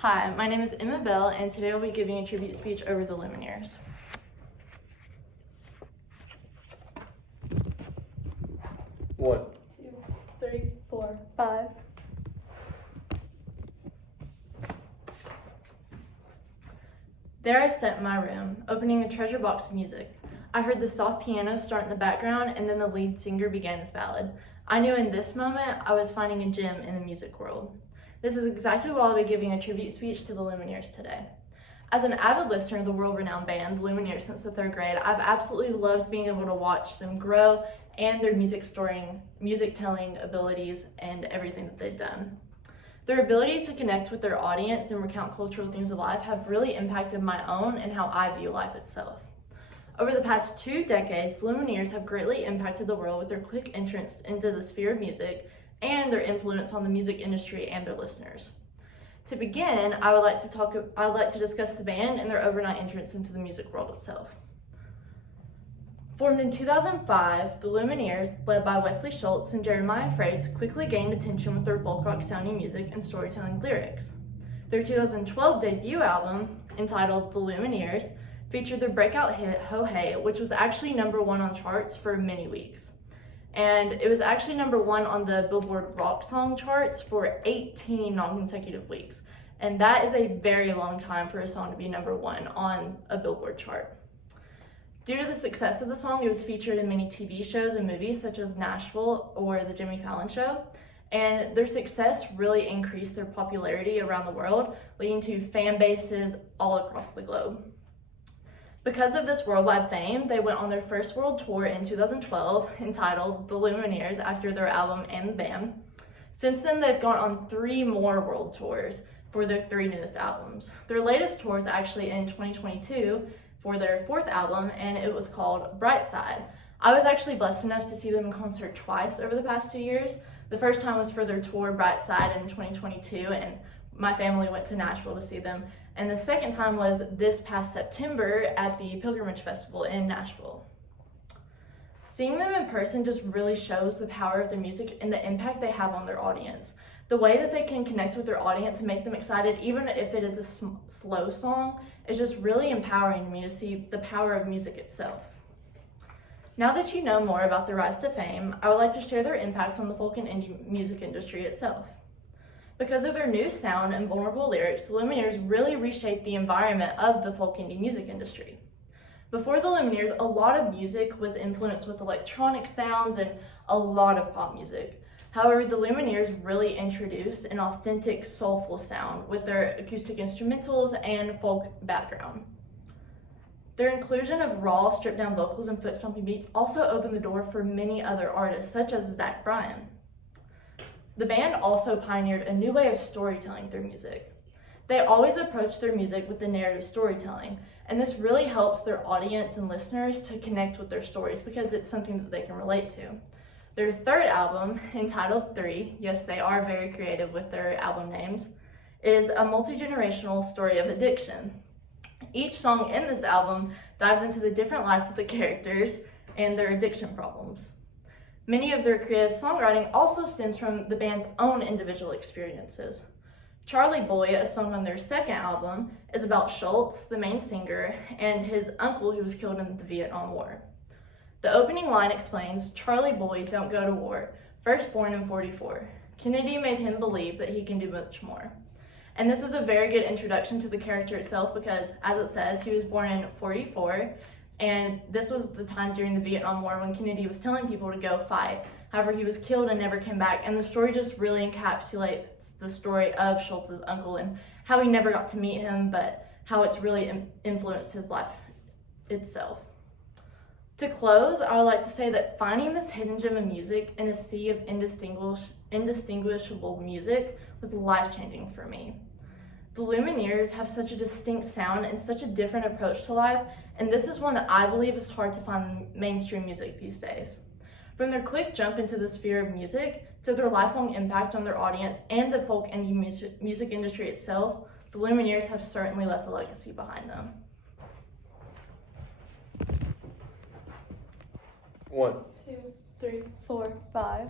Hi, my name is Emma Bell, and today I'll be giving a tribute speech over the Lumineers. One, 2, 3, 4, 5. There I sat in my room, opening a treasure box of music. I heard the soft piano start in the background, and then the lead singer began his ballad. I knew in this moment I was finding a gem in the music world. This is exactly why I'll be giving a tribute speech to the Lumineers today. As an avid listener of the world-renowned band, the Lumineers, since the 3rd grade, I've absolutely loved being able to watch them grow and their music telling abilities and everything that they've done. Their ability to connect with their audience and recount cultural themes of life have really impacted my own and how I view life itself. Over the past 2 decades, the Lumineers have greatly impacted the world with their quick entrance into the sphere of music and their influence on the music industry and their listeners. To begin, I would like to discuss the band and their overnight entrance into the music world itself. Formed in 2005, the Lumineers, led by Wesley Schultz and Jeremiah Freites, quickly gained attention with their folk rock sounding music and storytelling lyrics. Their 2012 debut album, entitled The Lumineers, featured their breakout hit Ho Hey, which was actually #1 on charts for many weeks. And it was actually #1 on the Billboard Rock Song charts for 18 non-consecutive weeks. And that is a very long time for a song to be #1 on a Billboard chart. Due to the success of the song, it was featured in many TV shows and movies such as Nashville or The Jimmy Fallon Show. And their success really increased their popularity around the world, leading to fan bases all across the globe. Because of this worldwide fame, they went on their first world tour in 2012, entitled The Lumineers, after their album and the band. Since then, they've gone on 3 more world tours for their 3 newest albums. Their latest tour is actually in 2022 for their 4th album, and it was called Brightside. I was actually blessed enough to see them in concert twice over the past 2 years. The first time was for their tour Brightside in 2022, and my family went to Nashville to see them. And the second time was this past September at the Pilgrimage Festival in Nashville. Seeing them in person just really shows the power of their music and the impact they have on their audience. The way that they can connect with their audience and make them excited, even if it is a slow song, is just really empowering to me to see the power of music itself. Now that you know more about their rise to fame, I would like to share their impact on the folk and indie music industry itself. Because of their new sound and vulnerable lyrics, the Lumineers really reshaped the environment of the folk indie music industry. Before the Lumineers, a lot of music was influenced with electronic sounds and a lot of pop music. However, the Lumineers really introduced an authentic, soulful sound with their acoustic instrumentals and folk background. Their inclusion of raw, stripped-down vocals and foot-stomping beats also opened the door for many other artists, such as Zach Bryan. The band also pioneered a new way of storytelling through music. They always approach their music with the narrative storytelling, and this really helps their audience and listeners to connect with their stories because it's something that they can relate to. Their 3rd album, entitled 3, yes, they are very creative with their album names, is a multi-generational story of addiction. Each song in this album dives into the different lives of the characters and their addiction problems. Many of their creative songwriting also stems from the band's own individual experiences. Charlie Boy, a song on their 2nd album, is about Schultz, the main singer, and his uncle who was killed in the Vietnam War. The opening line explains, "Charlie Boy, don't go to war, first born in 44. Kennedy made him believe that he can do much more." And this is a very good introduction to the character itself because, as it says, he was born in 44, and this was the time during the Vietnam War when Kennedy was telling people to go fight. However, he was killed and never came back, and the story just really encapsulates the story of Schultz's uncle and how he never got to meet him, but how it's really influenced his life itself. To close, I would like to say that finding this hidden gem of music in a sea of indistinguishable music was life-changing for me. The Lumineers have such a distinct sound and such a different approach to life, and this is one that I believe is hard to find in mainstream music these days. From their quick jump into the sphere of music to their lifelong impact on their audience and the folk and music industry itself, the Lumineers have certainly left a legacy behind them. 1, 2, 3, 4, 5.